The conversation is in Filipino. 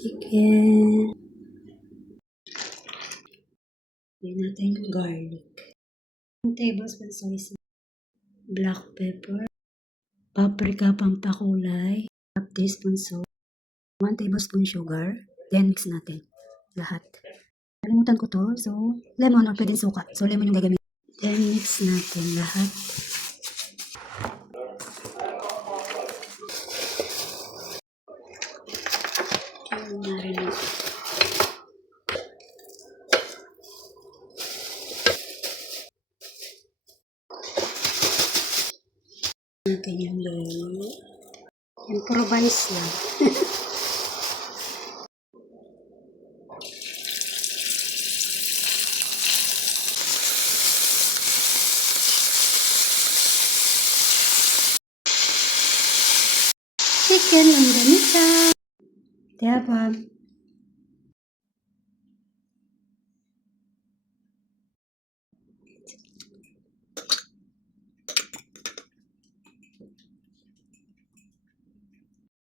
chicken. Lagyan natin yung garlic. 1 tablespoon soy sauce. Black pepper. Paprika pampakulay. 1/2 teaspoon salt. 1 tablespoon sugar. Then mix natin lahat. Kalimutan ko to. So, lemon or pwedeng suka. So, lemon yung gagamitin. Then mix natin lahat. Yung marinate. Natin yung lolo. Improvise lang. Chicken longganisa. Tiapag.